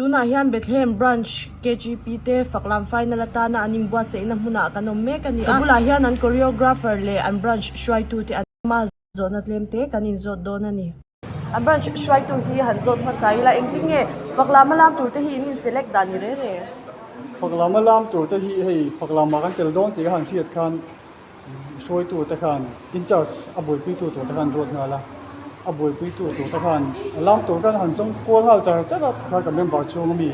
Tuna hian Bethlehem branch KGP te Faklam final atana aning buat sa inam huna kanom me kani abula hian an choreographer le an branch shwai tu te ma zonat lemte kanin zot donani an branch shwai tu hi han zot ma saila englinge Faklam lam tu te hi in select dani re Faklam lam tu te hi hei Faklam ma kan tel don ti han thiat khan shwai tu te khan in charge aboi pi tu te khan rot na la aboi pi tu te khan lam tu kan han song ko hal cha cha ka ka member chung mi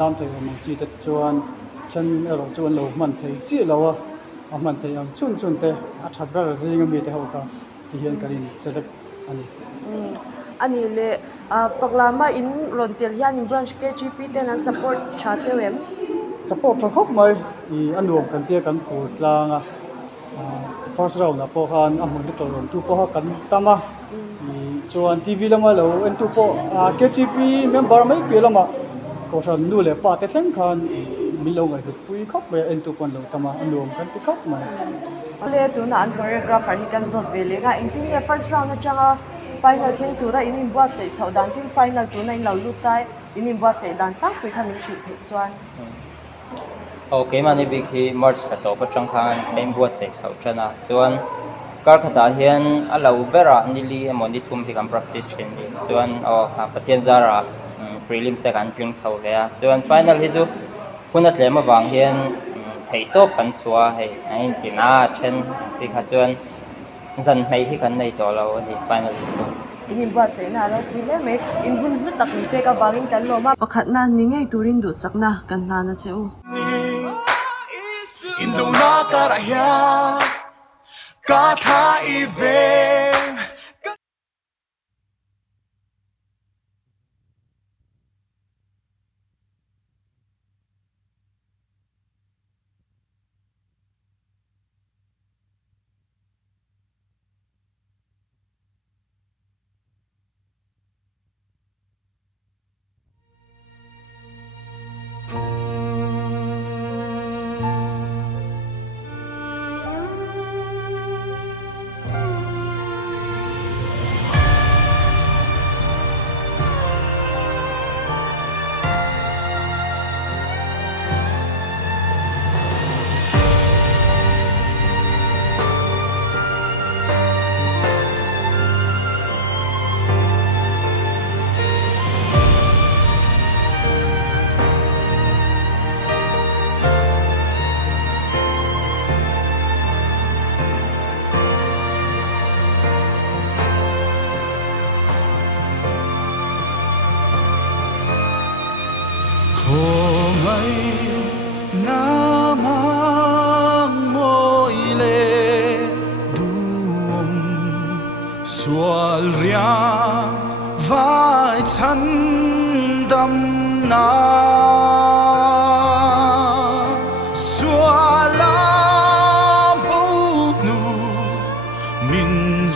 lam te ma chi te chuan chen ero chuan lo man thei chi lo a man thei ang chun chun te a thabra jing mi te ho ka ti hian karin select ani ani le Faklama in rontel hian in branch KGP te nan support cha chewem support cho khop mai I anuam kan tia kan phu tlanga first round na po khan amon de tolon tu po kan tama chuan TV lama lo en tu po KGP member mai pe lama ko san nu le pa te thleng khan mi lo ngai pui khop be en tu pon lo tama anuam kan ti khop mai le tu na an choreographer ni kan zot vele nga inting le first round na changa final thing tu ra in buat sei chaudan tin final tu na in lo lutai in buat sei dan tlang pui khan shi chuan Okay mani big hi march sa to pa chang khan aim buat sei chau chana chuan kar khata hian alo bera nili amoni thum hi kan practice chen ni chuan pathian zara prelims ta kan tling chau le a chuan final hi chu hunat le ma wang hian thei to kan chua hei ain tina chen chi kha chuan zan mai hi kan nei to lo ni final hi chu in buat sei na lo ti le me in hun hlut tak ni te ka bangin kan lo ma pakhat na ni ngei turin du sakna kan na na cheu Indo na karahya Katha ive Khomai namang moile duom sual ria vai chan dam na sualam pu nu min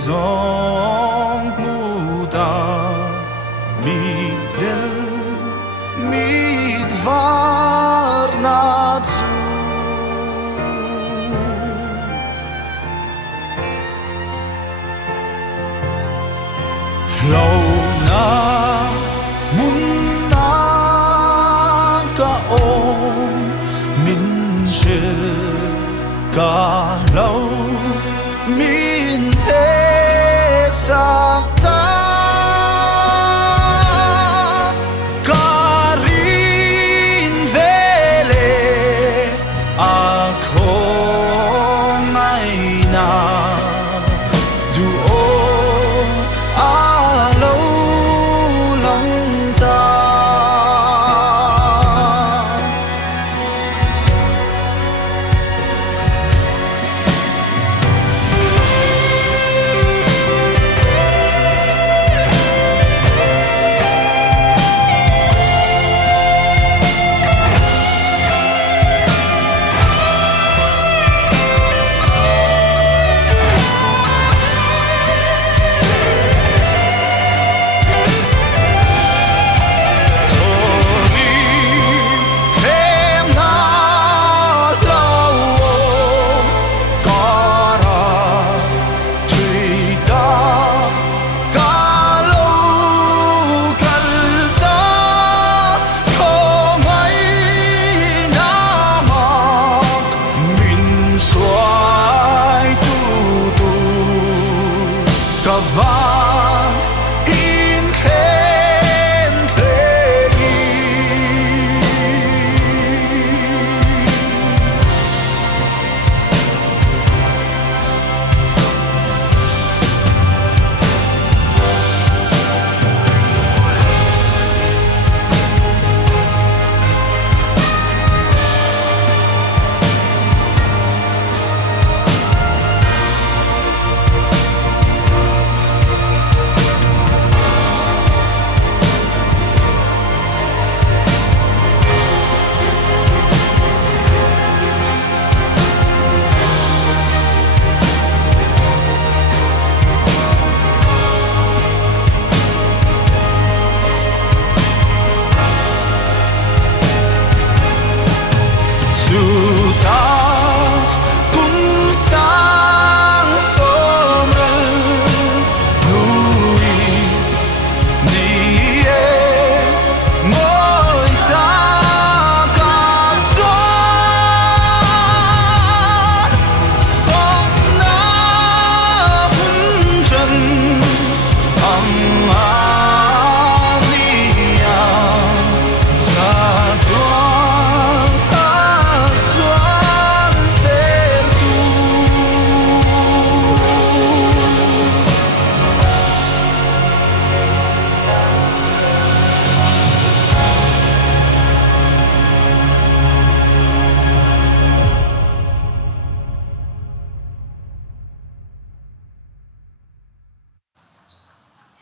zong mu da mi del mi Varnatsu Launa Munna Ka Om Min Shil Ka Lau Mi